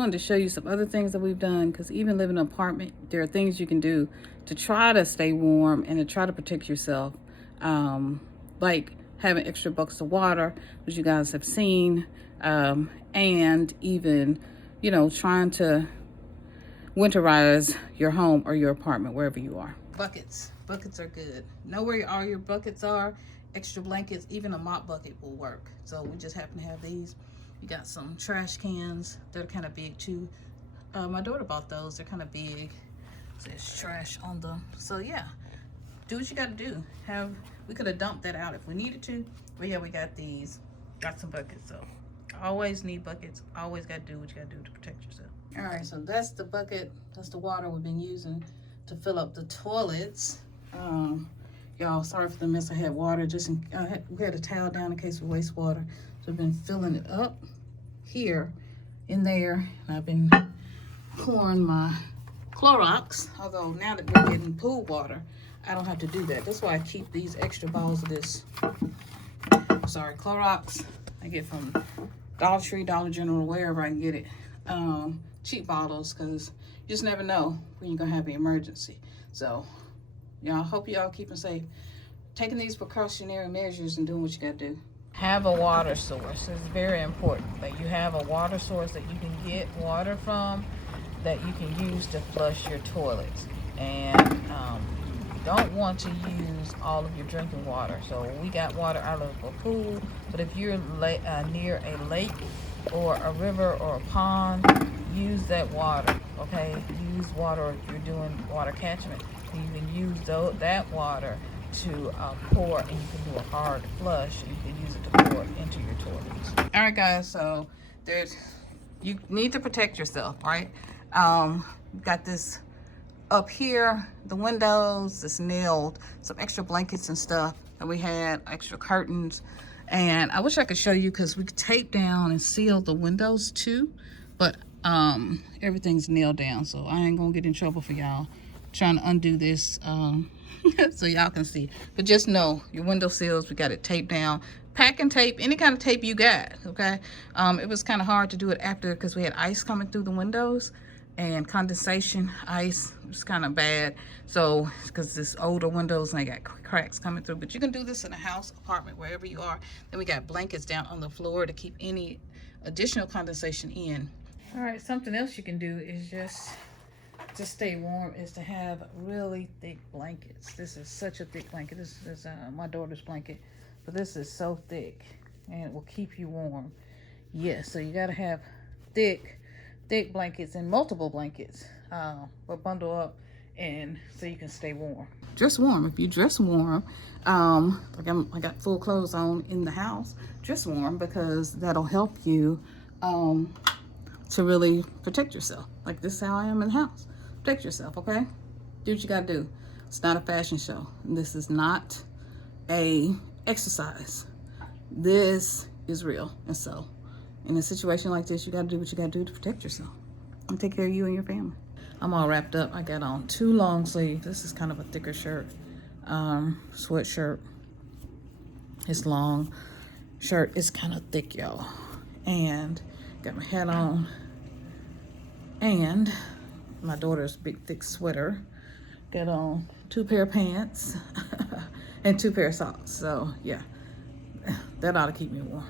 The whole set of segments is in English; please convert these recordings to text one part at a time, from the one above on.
wanted to show you some other things that we've done, because even living in an apartment, there are things you can do to try to stay warm and to try to protect yourself. Like having extra buckets of water, which you guys have seen, and even, you know, trying to winterize your home or your apartment, wherever you are. Buckets are good. Know where all your buckets are. Extra blankets, even a mop bucket will work. So we just happen to have these. You got some trash cans. They're kind of big too. My daughter bought those. They're kind of big. There's trash on them. So yeah, do what you got to do. We could have dumped that out if we needed to, but yeah, we got these. Got some buckets. So always need buckets. Always got to do what you got to do to protect yourself. All right, so that's the bucket. That's the water we've been using to fill up the toilets. Y'all, sorry for the mess. I had water we had a towel down in case of wastewater. So I've been filling it up here, in there, and I've been pouring my Clorox. Although now that we're getting pool water, I don't have to do that. That's why I keep these extra bottles of this, Clorox. I get from Dollar Tree, Dollar General, wherever I can get it. Cheap bottles, because you just never know when you're gonna have an emergency. So y'all, hope y'all keeping safe, taking these precautionary measures and doing what you gotta do. Have a water source. It's very important that you have a water source that you can get water from, that you can use to flush your toilets. And you don't want to use all of your drinking water. So we got water out of a pool, but if you're near a lake or a river or a pond, use that water, okay? Use water if you're doing water catchment. You can use that water to pour, and you can do a hard flush, and you can use it to pour into your toilets. All right, guys, so you need to protect yourself, right? Got this up here, the windows, it's nailed, some extra blankets and stuff that we had, extra curtains. And I wish I could show you, because we could tape down and seal the windows too, but everything's nailed down, so I ain't gonna get in trouble for y'all trying to undo this so y'all can see. But just know your window sills, we got it taped down. Packing tape, any kind of tape you got, okay? It was kind of hard to do it after, because we had ice coming through the windows and condensation ice. It was kind of bad, so because this older windows and they got cracks coming through. But you can do this in a house, apartment, wherever you are. Then we got blankets down on the floor to keep any additional condensation in. All right, something else you can do is just to stay warm, is to have really thick blankets. This is such a thick blanket. This is my daughter's blanket, but this is so thick and it will keep you warm. Yes, so you got to have thick blankets and multiple blankets, but bundle up, and so you can stay warm. Dress warm. If you dress warm, I got full clothes on in the house, dress warm, because that'll help you to really protect yourself. Like this is how I am in the house. Protect yourself, okay? Do what you gotta do. It's not a fashion show. This is not a exercise. This is real. And so in a situation like this, you gotta do what you gotta do to protect yourself and take care of you and your family. I'm all wrapped up. I got on 2 long sleeves. This is kind of a thicker shirt, sweatshirt. It's long. Shirt is kind of thick, y'all. And got my hat on, and my daughter's big thick sweater. Got on 2 pair of pants and 2 pair of socks. So yeah, that ought to keep me warm.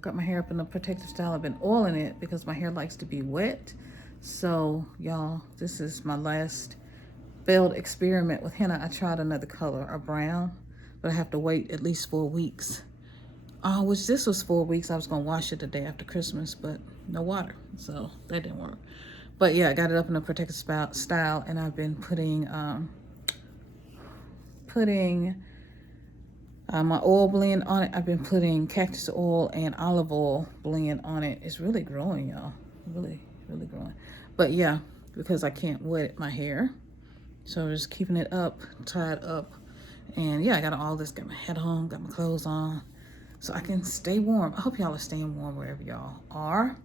Got my hair up in a protective style. I've been oiling it because my hair likes to be wet. So y'all, this is my last failed experiment with henna. I tried another color, a brown, but I have to wait at least 4 weeks. Which this was 4 weeks. I was gonna wash it the day after Christmas, but no water, so that didn't work. But yeah, I got it up in a protective style, and I've been putting my oil blend on it. I've been putting cactus oil and olive oil blend on it. It's really growing, y'all. Really growing. But yeah, because I can't wet my hair, so I'm just keeping it up, tied up. And yeah, I got all this, got my hat on, got my clothes on, so I can stay warm. I hope y'all are staying warm wherever y'all are.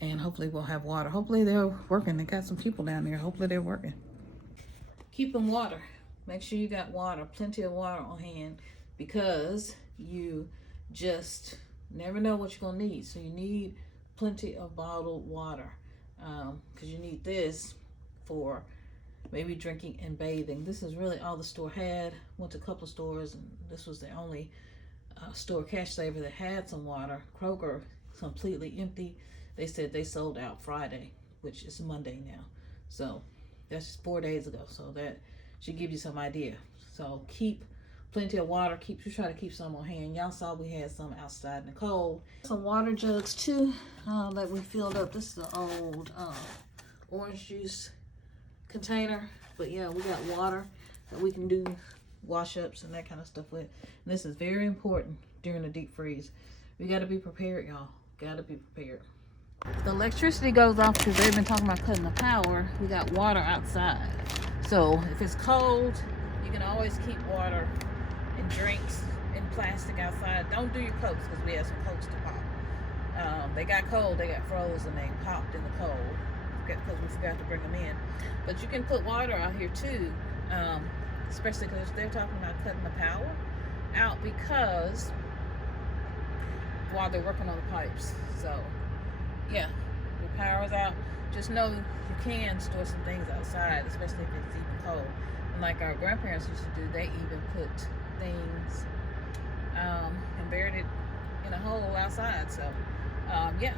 And hopefully we'll have water. Hopefully they're working. They got some people down there. Hopefully they're working. Keep them water. Make sure you got water, plenty of water on hand, because you just never know what you're gonna need. So you need plenty of bottled water, because you need this for maybe drinking and bathing. This is really all the store had. Went to a couple of stores, and this was the only store, Cash Saver, that had some water. Kroger, completely empty. They said they sold out Friday, which is Monday now. So that's just 4 days ago. So that should give you some idea. So keep plenty of water. Try to keep some on hand. Y'all saw we had some outside in the cold. Some water jugs too that we filled up. This is an old orange juice container. But yeah, we got water that we can do wash-ups and that kind of stuff with. And this is very important during the deep freeze. We got to be prepared, y'all. Got to be prepared. The electricity goes off because they've been talking about cutting the power. We got water outside. So if it's cold, you can always keep water and drinks in plastic outside. Don't do your Cokes, because we have some Cokes to pop. They got cold, they got frozen, they popped in the cold because we forgot to bring them in. But you can put water out here too, especially because they're talking about cutting the power out because while they're working on the pipes. So yeah, the power's out. Just know you can store some things outside, especially if it's even cold. And like our grandparents used to do, they even put things and buried it in a hole outside. So yeah,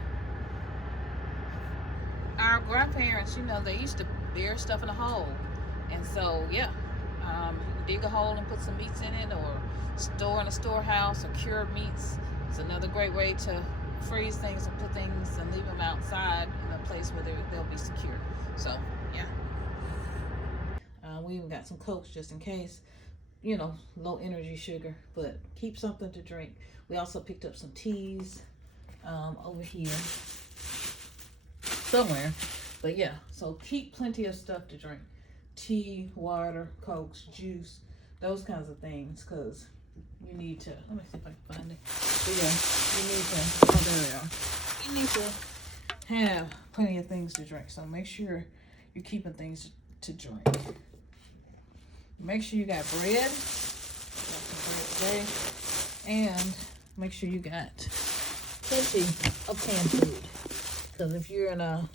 our grandparents, you know, they used to bury stuff in a hole. And so yeah, you can dig a hole and put some meats in it, or store in a storehouse, or cured meats. It's another great way to freeze things and put things and leave them outside in a place where they'll be secure. So yeah, we even got some Cokes just in case, you know, low energy sugar, but keep something to drink. We also picked up some teas over here somewhere. But yeah, so keep plenty of stuff to drink. Tea, water, Cokes, juice, those kinds of things, because you need to, let me see if I can find it. But yeah, you need to, oh, there we are. You need to have plenty of things to drink. So make sure you're keeping things to drink. Make sure you got bread. Got some bread today. And make sure you got plenty of canned food. Because if you're in a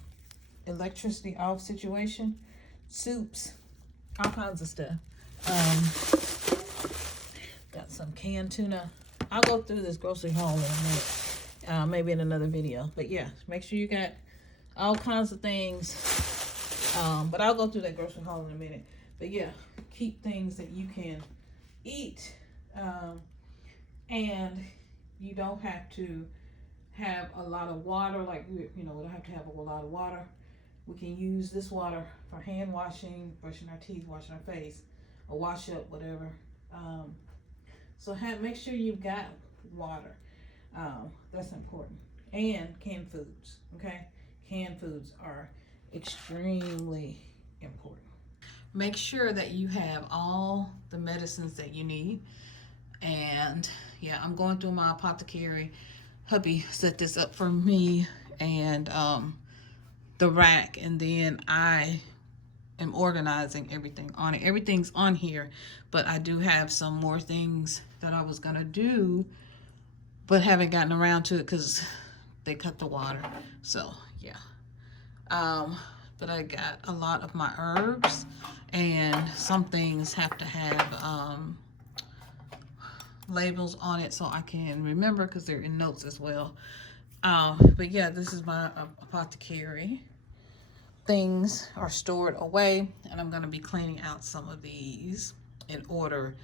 electricity off situation, soups, all kinds of stuff. Got some canned tuna. I'll go through this grocery haul in a minute, maybe in another video. But yeah, make sure you got all kinds of things. But I'll go through that grocery haul in a minute. But yeah, keep things that you can eat, and you don't have to have a lot of water. Like, you know, we don't have to have a lot of water. We can use this water for hand washing, brushing our teeth, washing our face, a wash up, whatever. So make sure you've got water. That's important. And canned foods, okay? Canned foods are extremely important. Make sure that you have all the medicines that you need. And yeah, I'm going through my apothecary. Hubby set this up for me, and the rack, and then I am organizing everything on it. Everything's on here, but I do have some more things that I was gonna do, but haven't gotten around to it because they cut the water. So yeah, but I got a lot of my herbs, and some things have to have labels on it so I can remember, because they're in notes as well. But yeah, this is my apothecary. Things are stored away, and I'm going to be cleaning out some of these in order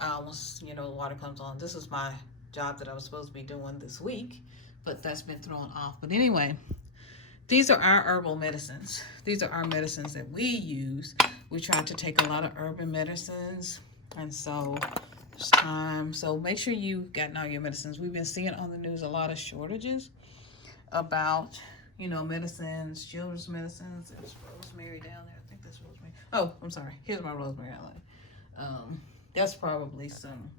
once, you know, the water comes on. This is my job that I was supposed to be doing this week, but that's been thrown off. But anyway, these are our herbal medicines. These are our medicines that we use. We try to take a lot of urban medicines, and so it's time. So make sure you've gotten all your medicines. We've been seeing on the news a lot of shortages about, you know, medicines, children's medicines. There's rosemary down there. I think that's rosemary. Oh, I'm sorry. Here's my rosemary outline. That's probably some,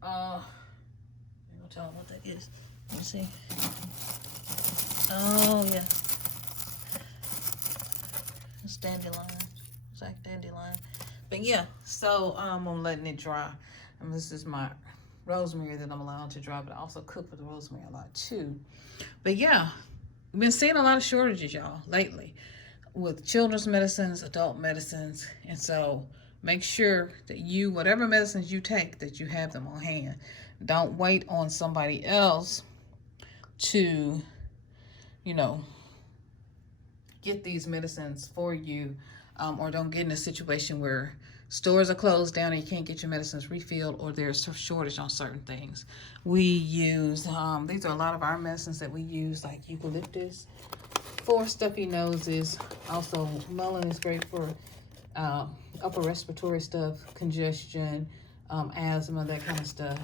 I'm gonna tell them what that is. Let me see. Oh, yeah. It's dandelion. It's like dandelion. But yeah, so I'm letting it dry. And this is my rosemary that I'm allowed to dry, but I also cook with the rosemary a lot too. But yeah, we've been seeing a lot of shortages, y'all, lately with children's medicines, adult medicines. And so make sure that you, whatever medicines you take, that you have them on hand. Don't wait on somebody else to, you know, get these medicines for you, or don't get in a situation where stores are closed down and you can't get your medicines refilled, or there's a shortage on certain things. We use, these are a lot of our medicines that we use, like eucalyptus for stuffy noses. Also, mullein is great for upper respiratory stuff, congestion, asthma, that kind of stuff.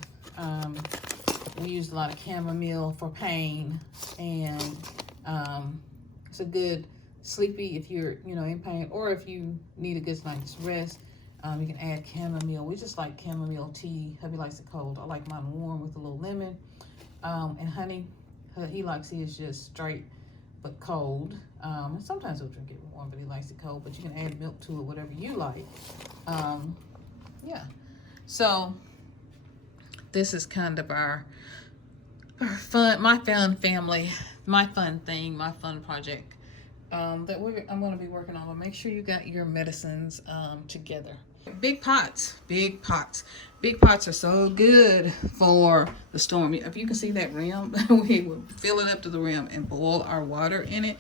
We use a lot of chamomile for pain, and it's a good sleepy if you're, you know, in pain, or if you need a good night's rest. You can add chamomile. We just like chamomile tea. Hubby likes it cold. I like mine warm with a little lemon and honey. He likes his just straight but cold. And sometimes he'll drink it warm, but he likes it cold. But you can add milk to it, whatever you like. Yeah. So this is kind of our fun, my fun family, my fun thing, my fun project that I'm going to be working on. But make sure you got your medicines together. Big pots, big pots. Big pots are so good for the storm. If you can see that rim, we will fill it up to the rim and boil our water in it.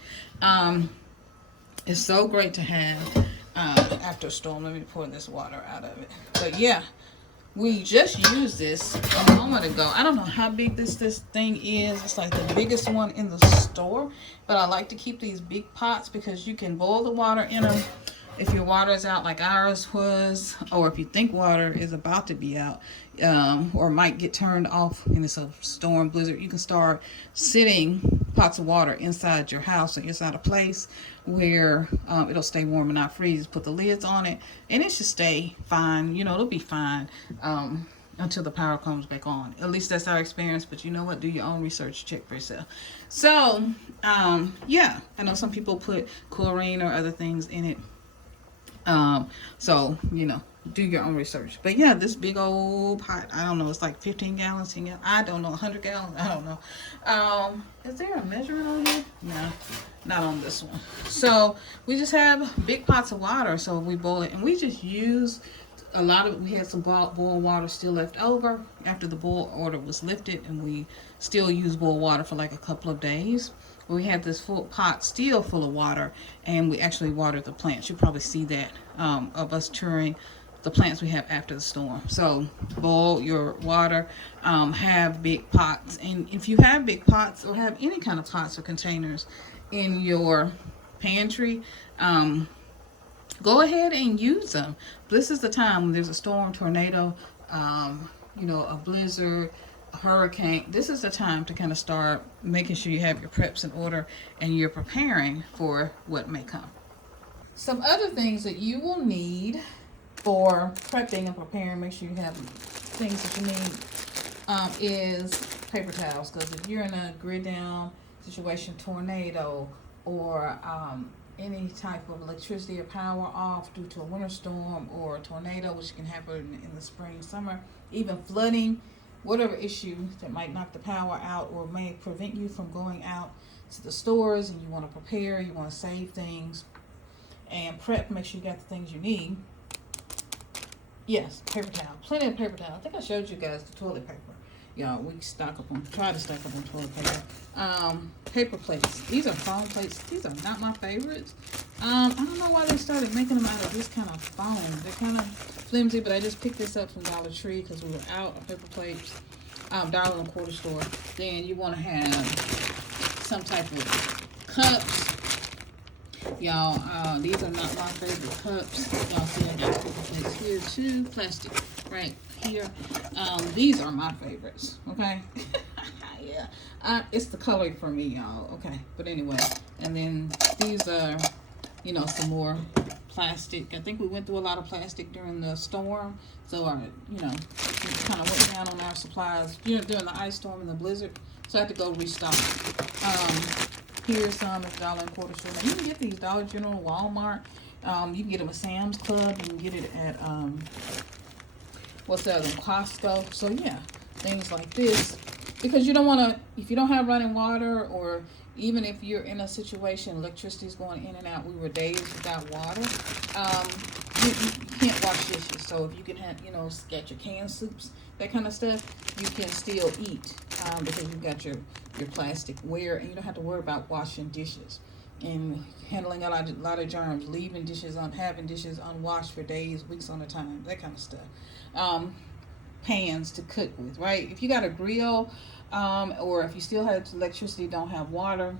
It's so great to have after a storm. Let me pour this water out of it. But yeah, we just used this a moment ago. I don't know how big this thing is. It's like the biggest one in the store. But I like to keep these big pots because you can boil the water in them. If your water is out like ours was, or if you think water is about to be out, or might get turned off and it's a storm blizzard, you can start sitting pots of water inside your house or inside a place where it'll stay warm and not freeze. Put the lids on it and it should stay fine. You know, it'll be fine until the power comes back on. At least that's our experience, but you know what? Do your own research, check for yourself. So, yeah, I know some people put chlorine or other things in it. So, you know, do your own research. But yeah, this big old pot, I don't know, it's like 15 gallons, 10 gallons, I don't know, 100 gallons, I don't know. Is there a measurement on here? No, not on this one. So we just have big pots of water, so we boil it, and we just use a lot of, we had some boiled water still left over after the boil order was lifted, and we still use boiled water for like a couple of days. We have this full pot still full of water, and we actually watered the plants. You probably see that of us touring the plants we have after the storm. So boil your water, have big pots, and if you have big pots or have any kind of pots or containers in your pantry, go ahead and use them. This is the time when there's a storm, tornado, you know, a blizzard, a hurricane. This is the time to kind of start making sure you have your preps in order and you're preparing for what may come. Some other things that you will need for prepping and preparing, make sure you have things that you need, is paper towels. Because if you're in a grid down situation, tornado, or any type of electricity or power off due to a winter storm or a tornado, which can happen in the spring, summer, even flooding, whatever issue that might knock the power out or may prevent you from going out to the stores, and you want to prepare, you want to save things and prep, make sure you got the things you need. Yes, paper towel, plenty of paper towel. I think I showed you guys the toilet paper. Y'all, we stock up on, try to stock up on toilet paper. Paper plates. These are foam plates. These are not my favorites. I don't know why they started making them out of this kind of foam. They're kind of flimsy, but I just picked this up from Dollar Tree because we were out of paper plates. Dollar and quarter store. Then you want to have some type of cups. Y'all, these are not my favorite cups. Y'all see I got paper plates here too. Plastic right here. These are my favorites. Okay. Yeah. It's the color for me, y'all. Okay. But anyway, and then these are, you know, some more plastic. I think we went through a lot of plastic during the storm, so our, you know, it kind of went down on our supplies, you know, during the ice storm and the blizzard. So I had to go restock. Here's some at Dollar and Quarter Store. Now, you can get these Dollar General, Walmart. You can get them at Sam's Club. You can get it at what's the other one? Costco. So yeah, things like this, because you don't want to, if you don't have running water, or even if you're in a situation electricity's going in and out, we were days without water, you can't wash dishes. So if you can have, you know, get your canned soups, that kind of stuff, you can still eat, because you've got your plastic ware, and you don't have to worry about washing dishes and handling a lot of germs, leaving dishes having dishes unwashed for days, weeks on a time, that kind of stuff. Pans to cook with, right? If you got a grill, or if you still have electricity, don't have water,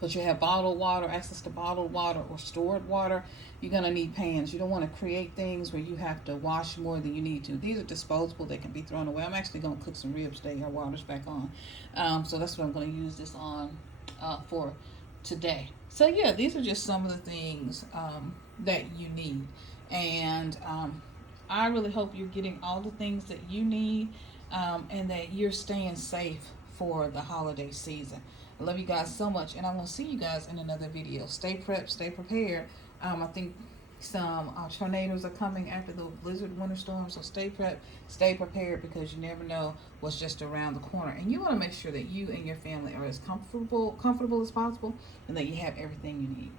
but you have bottled water, access to bottled water or stored water, you're going to need pans. You don't want to create things where you have to wash more than you need to. These are disposable. They can be thrown away. I'm actually going to cook some ribs today. Our water's back on. So that's what I'm going to use this on for today. So yeah, these are just some of the things that you need. And I really hope you're getting all the things that you need, and that you're staying safe for the holiday season. I love you guys so much, and I'm going to see you guys in another video. Stay prepped, stay prepared. I think some tornadoes are coming after the blizzard winter storm, so stay prepped, stay prepared, because you never know what's just around the corner. And you want to make sure that you and your family are as comfortable as possible, and that you have everything you need.